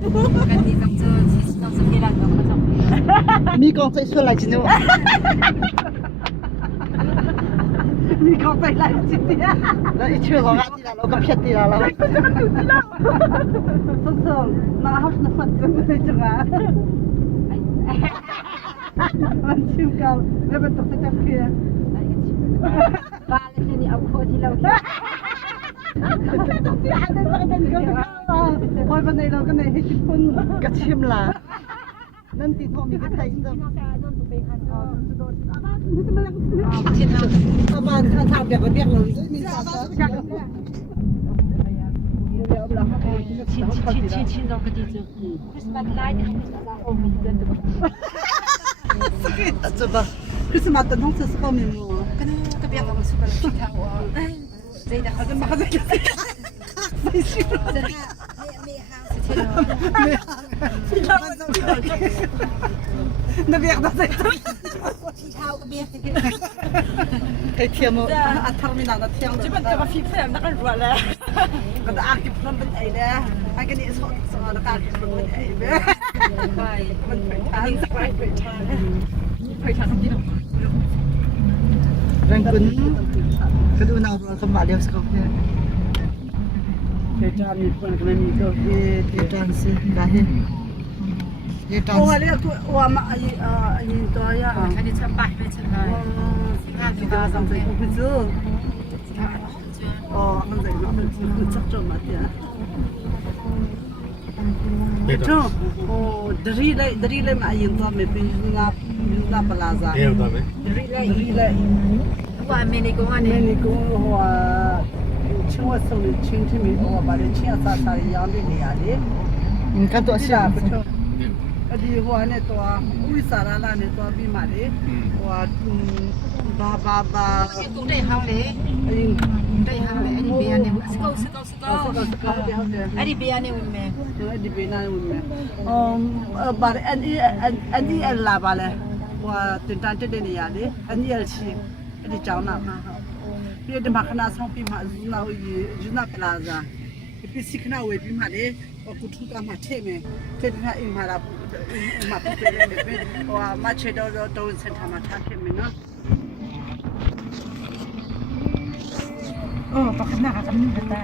กันดีต้องเจอต้องสกีรันต้องมาจับมีกองใจช่วยอะไรจิโน่มีเขาไปไล่จิตเนี่ยแล้วอีเชื่อของอาทิตย์ละเราก็เพียรตีละเราส่งมาเขาหน้ามันจะไม่ได้จังอ่ะมันชิมกันแล้วมันตกไปจับเคียร์บ้านแล้วนี่เอาโคที่เราที่อันนั้นมันเป็นก็พอยวันไหนเราก็ในให้ญี่ปุ่น กระเทียมลานั่นตีทองมีกระไทยจ้ะประมาณถ้าทำแบบเบี้ยเรามีสามชั้น亲那个地址，可是把来的我们跟着。这吧，可是嘛，等同这是后面么？可能特别好吃个了，看我，这的好像马上就，没事了，没好，那边都在。ไอเทียม啊，他们那个天，基本这个皮肤那个热嘞，个阿基不能本来的，还给你说那个阿基不能本来的，快，มันทางสายไปทางไปทางที่เรา แรงขึ้นก็ดูน่ารักสมบัติเดียวสักคนไปทางมีคนคนนี้ก็เดี๋ยวจานสิได้เดี๋ยวจานโอ้ยเนี่ยว่ามาไอ้ตัวอย่าง看你穿白没穿白，看ที่เราทำใจกูไม่รู้อ๋อมันใจมันจับจนมาเดียวเจ้าโอ้ดรีเลยมายินตัวไม่เป็นงาปลาซ่าเอวตัวไหมดรีเลย 我没那个啊没呢，你跟我请我送的亲戚们，我把这钱啥的养的那样的，你看多是少不成？的我那多，为啥啦？那多比嘛的？我爸，都得好嘞，得好嘞，你别呢，是高，哎，你别呢，我们。di bina umme bar ani la bale wa tintan te de ya de ani el chi di chao na ma ha pi de ma khana song pi ma na yi juna plaza pi sikna we pi ma de wa ku thu ka ma the me the na in ma la ma pi pe le me wa ma che do sen tha ma tha ke me na ปักหน้ากันนี่กันตา